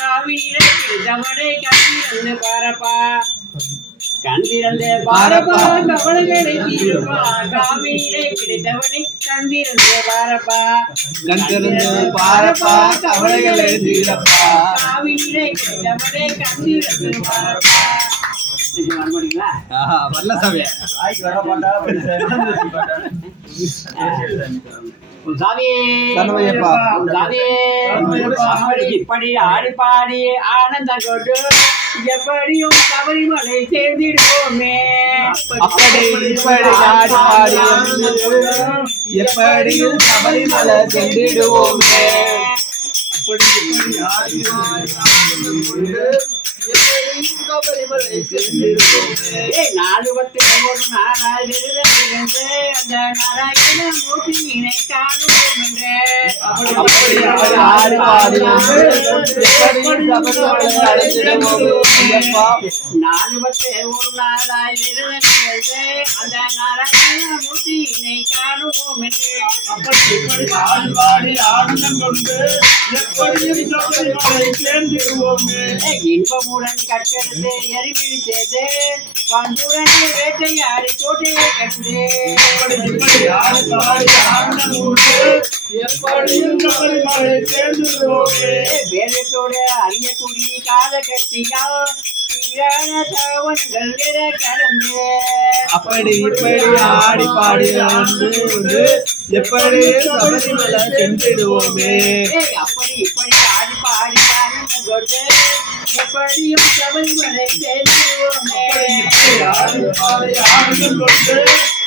காவியிலே கிழித்தவனை கண்ணிறந்து பாரப்பா. கண்திறந்து பாரப்பா. கவலைகளை தீருப்பா காவியிலே கிடைத்தவனை கண்திறந்து பாரப்பா. கண்திறந்து பாரப்பா. கவலைகளை தீரப்பா. காவியிலே கிடைத்தவனை கண்திறந்து பாரப்பா. வரல சாமி. அப்படி இப்படி ஆடி பாடி ஆனந்தம் கொண்டு எப்படியும் சபரிமலை சேர்ந்திடுவோமே. அப்படி இப்படி ஆடி பாடி வந்து எப்படியும் சபரிமலை சென்றிடுவோமே அப்படி இப்படி ஆடி பாடி ஒரு நாளாய் இருந்து அந்த நாராயண மூர்த்தியினை காணுவோம் என்று ஒரு அந்த நாராயண என்று அப்படி ஆனந்தம் கொண்டு எப்படியும் இன்பமுடன் கற்கிறது எரிபிடித்தது பண்புடன் வேட்டையாடி கோட்டையை கண்டு. வேதத்தோடு அறியக்கூடிய கால கட்டியால் சீரான தவன்கள் நிற கடந்து. அப்படி இப்படி ஆடி பாடி வந்து எப்படி சென்றிடுவோமே. அப்படி இப்படி ஆடி பாடி ஆனந்தம் கொண்டு எப்படியும் சபரிமலை சேர்ந்துருவோமே இப்படி ஆடி பாடி ஆனந்தம் கொண்டு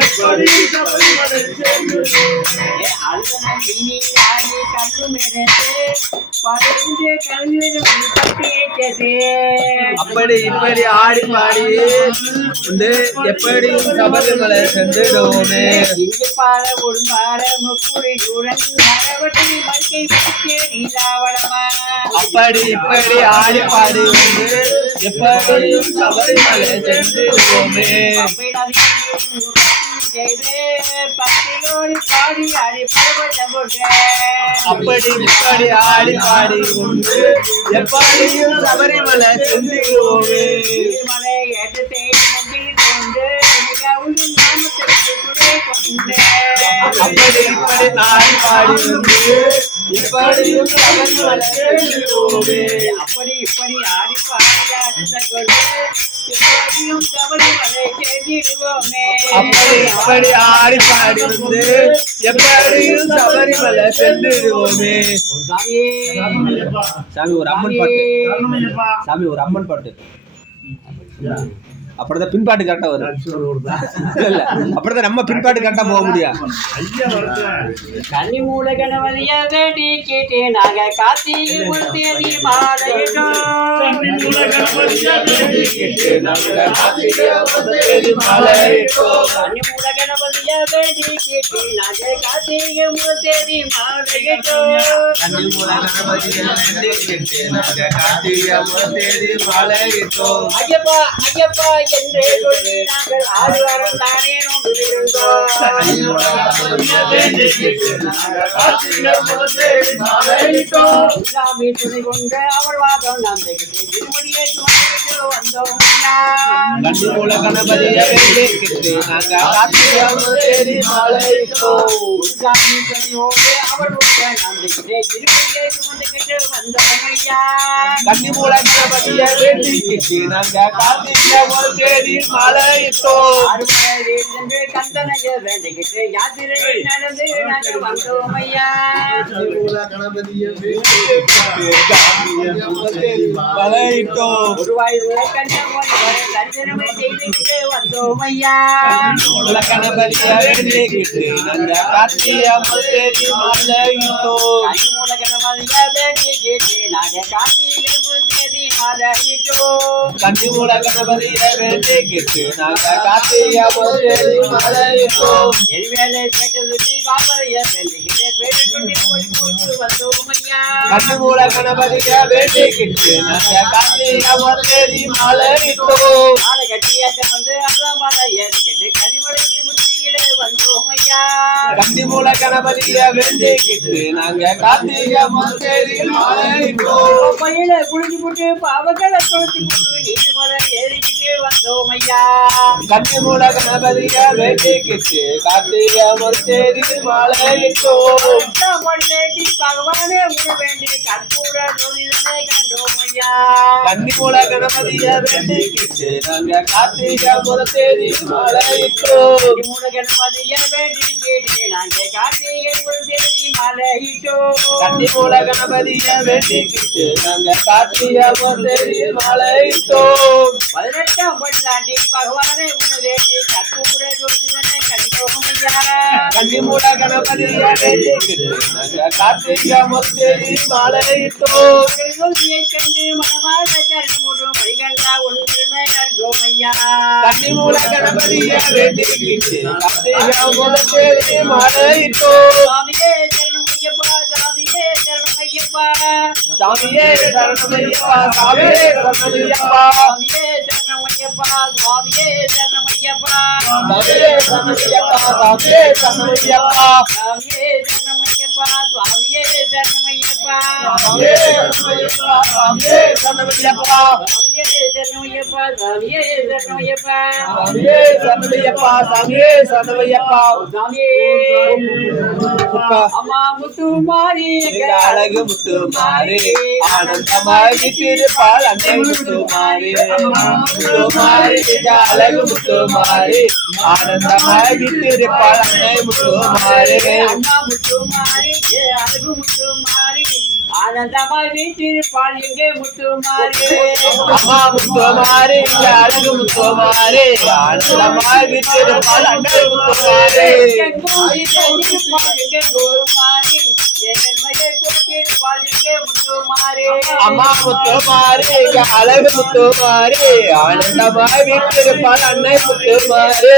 எப்படியும் சபரிமலை சேர்ந்திடுவோமே ஏ, அழுதனம் இனி ஆடி கண்ணும் எடுத்து பறிந்து கல்விடும் கட்டேற்றது அப்படி இப்படி ஆடி பாடி வந்து எப்படியும் சபரிமலை சென்றிடுவோமே இங்கு மரவட்டி மல்கை நீலாவளமா அப்படி இப்படி ஆடி பாடி வந்து எப்படியும் சபரிமலை சென்றிடுவோமே பாடி ஆடி அப்படி இப்படி ஆடி பாடி கொண்டு எப்படியும் சபரிமலை சென்றிடுவோமே மலை ஏற்றத்தை அப்படி இப்படி ஆடி பாடி வந்து எப்படியும் சபரிமலை அப்படி இப்படி ஆடி அப்படி இப்படி ஆடி பாடி வந்து எப்படியும் சபரிமலை சாமி ஒரு அம்மன் பாட்டு சாமி ஒரு அம்மன் பாட்டு அப்படிதான் பின்பாட்டு கரெக்டா வரும். இல்ல இல்ல அப்படிதான் நம்ம பின்பாட்டு கரெக்டா போக முடியும் கன்னி மூல கணவதிய வேண்டி கேட்டே நாங்க முத்தேதி மாலையிட்டோம் கன்னி மூல கணவதிய வேண்டி கேட்டே நாங்க கார்த்திகை முத்தேதி மாலையிட்டோம் ஐயப்பா ஐயப்பா என்றே சொல்லி நாங்கள் ஆறு வாரம் தானே நோம்பிருந்தோம் சாமி துணை கொண்டு அவள் வாதம் நம்பிக்கை திருமணியை சுமந்து வந்தோம் கணபதியை சாமி துணையோடு அவர் உள்ள நம்பிக்கை திருமணியை மூல வேண்டிக்கிட்டு நாங்க மலையிட்டோம் கந்தனைய வேண்டிக்கிட்டு யாத்திரை நடந்து வந்தோம் ஐயா மலையிட்டோம் தரிசனமே செய்துக்கிட்டு வந்தோம் ஐயா மூல கணபதிய வேண்டிக்கிட்டு நாங்க கார்த்திகை ஒரு தேதி மலையிட்டோம் கனிமூல கணவதிய நாங்க கார்த்திகை முத்தேதி மாலையிட்டோம் கன்னி மூல கணபதிய வேண்டிக்கிட்டு நாங்க வேண்டிக்கிட்டு பேரு கொண்டு போய் போட்டு வந்தோம் ஐயா மூல கணபதிய வேண்டிக்கிட்டு நாங்க கார்த்திகை ஒரு தேதி மலையிட்டோம் மாலை கட்டியாட்ட வந்து அதான் மூல கணபதிய வேண்டிக்கிட்டு நாங்க கார்த்திகை மாசேரியில் மாலையிட்டோம் கோயில குளிச்சு போட்டு பாவங்களை குளிச்சு போட்டு வந்தோம் ஐயா கன்னி மூல கணபதிய வேண்டிக்கிட்டு கார்த்திகை மாசேரியில் மாலையிட்டோம் மணி வேண்டி பகவானே உண வேண்டி கற்பூர ஜோதிடனை கண்டோம் ஐயா கன்னி மூல கணபதிய வேண்டிக்கிட்டு நாங்க கார்த்திகை மாசேரியில் மாலையிட்டோம் மூலகணபதிய வேண்டி கேட்டு நாங்கள் கார்த்திகை தேவி மலையிட்டோம் கன்னி மூல கணபதிய வேண்டிக்கிட்டு நாங்க கார்த்திகை மாசேரியில் மாலையிட்டோம் பதினெட்டாம் பல்லாண்டி பகவானை உண வேண்டி கற்பூர ஜோதிடனை கண்டோம் ஐயா கன்னி மூல கணபதிய வேண்டிக்கிட்டு நாங்க கார்த்திகை மாசேரியில் மாலையிட்டோம் ஜோதியை கண்டு மனமாக சரணமுடும் பரிகண்டா ஒன்றுமே கண்டோம் ஐயா கன்னி மூல கணபதிய வேண்டிக்கிட்டு கார்த்திகை மாசேரியில் மாலையிட்டோம் சுவாமியே சரணமையப்பா சாமியே சரணமையப்பா சாமியே சரணமையப்பா சாமியே சரணமையப்பா சுவாமியே சரணமையப்பா சுவாமியே சரணமையப்பா சாமியே சரணமையப்பா சாமியே சரணமையப்பா சுவாமியே சரணமையப்பா. சுவாமியே சரணமையப்பா சாமியே சரணமையப்பா. சாமியே சரணமையப்பா சுவாமியே சரணமையப்பா. சுவாமியே சரணமையப்பா சுவாமியே அம்மா முத்து மாறி எங்க அழகு முத்து மாறி ஆனந்தமாகி திருப்பால் அன்னை முத்து மாறி. முத்து மாறி எங்க அழகு முத்து மாறி. ஆனந்தமாகி திருப்பால் அன்னை முத்து மாறி. அம்மா முத்து மாறி. ஏ அழகு முத்து மாறி ஆனந்தமாய் வீட்டிருப்பாள் எங்கே முத்து மாறி அம்மா முத்து மாறி எங்க அழகு முத்து மாறி ஆனந்தமாகி திருப்பால் அன்னை அம்மா முத்து மாறி அழகு முத்து மாறி ஆனந்தமாய் வீட்டிருப்பால் அன்னை முத்து முத்து மாறி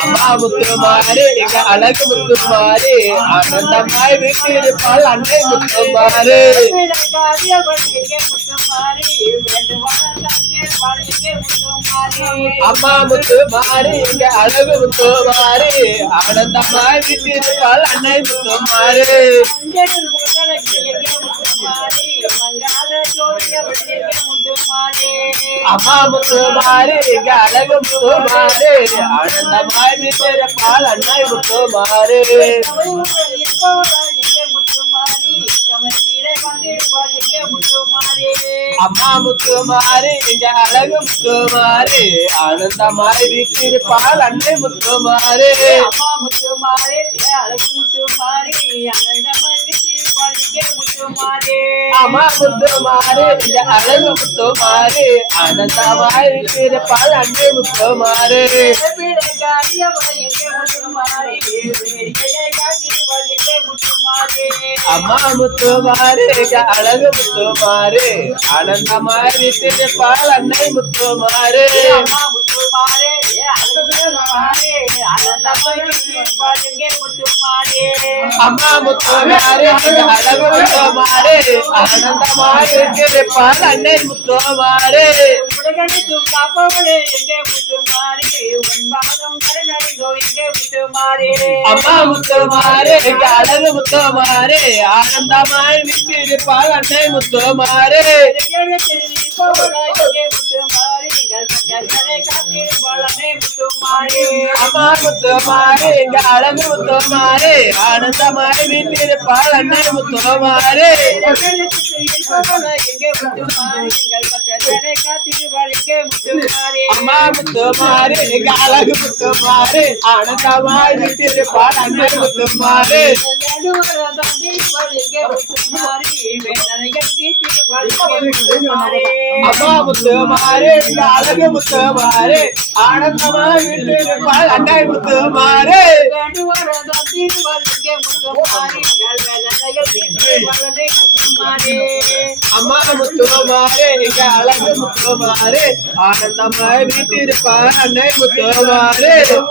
அம்மா முத்து மாறி அழகு ஆனந்தமாய் அன்னை எங்கே முத்து மாறி வேண்டுமான தண்ணீர் பால் எங்கே முத்து அம்மா முத்து இங்க எங்க அழகு முத்து மாறி ஆனந்தமாய் வீட்டிருப்பால் அன்னை முத்து அம்மா முத்து மாறி எங்க அழகு முத்து மாறி ஆனந்தமாய் வீட்டிருப்பால் அன்னை முத்து மாறி அம்மா முத்து மாறி எங்க அழகு முத்து மாறி ஆனந்தமாய் வீட்டிருப்பால் அன்னை முத்து மாறி அம்மா முத்து மாறி எங்க அழகு முத்து மாறி ஆனந்தமாய் வீட்டிருப்பால் அன்னை முத்து மாறி அம்மா முத்து மாறி எங்க அழகு முத்து அன்னை அம்மா முத்து மாறே ஆனந்தமாய் முத்து மாறே அம்மா முத்து மாறி எங்க அழகு முத்து மாறி ஆனந்தமாய் வீட்டிருப்பால் அன்னை முத்து உலகனைத்தும் காப்பவளே எங்கே முத்து மாறி உன் பாதம் கருணறிந்தோ எங்கே முத்து மாறி அம்மா முத்து மாறி அழகு முத்து மாறி ஆனந்தமாய் வீட்டிருப்பால் அன்னை முத்து மாறி எங்க முத்து மாறி அம்மா முத்து மாறி எங்க அழகு முத்து மாறி முத்து மாறி அம்மா முத்து மாறி எங்க அழகு முத்து மாறி முத்து அம்மா முத்து மாறி எங்க அழகு முத்து மாறி ஆனந்தமாய் வீட்டிருப்பால் அன்னை அம்மா முத்துமாரே எங்க அழகு முத்துமாரே ஆனந்தமாய் வீட்டிருப்பார் அன்னை முத்துமாரே அம்மா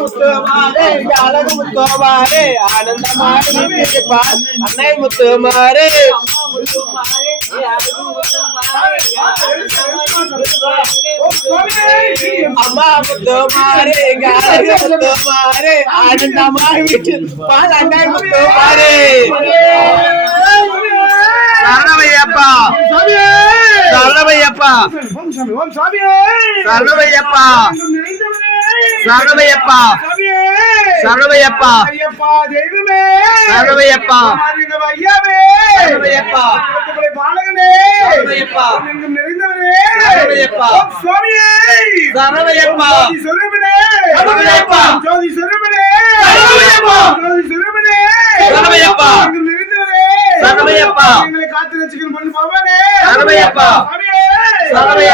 முத்துமாரே அழகு முத்துமாரே அம்மா முத்துமாரே இங்க அழகு முத்துமாரே ஆனந்தமாக வீட்டிருப்பார் அன்னை முத்துமாரே சரணமையப்பா சாமியே! சரணமையப்பா ஓம் சாமி, ஓம் சரணமையப்பா! சரணமையப்பா! சரணமையப்பா சரணமையப்பா சரணமையப்பா பாலகனே சரணமையப்பா சரணமையப்பா ஓம் சுவாமியே சரணமையப்பா சொரூபனே சரணமையப்பா ஜோதி சொரூபனே சரணமையப்பா ஜோதி சொரூபனே சரணமையப்பா சரணமையப்பா எங்களை காத்து ரசிக்கணும் பண்ணு பவனே சாமியே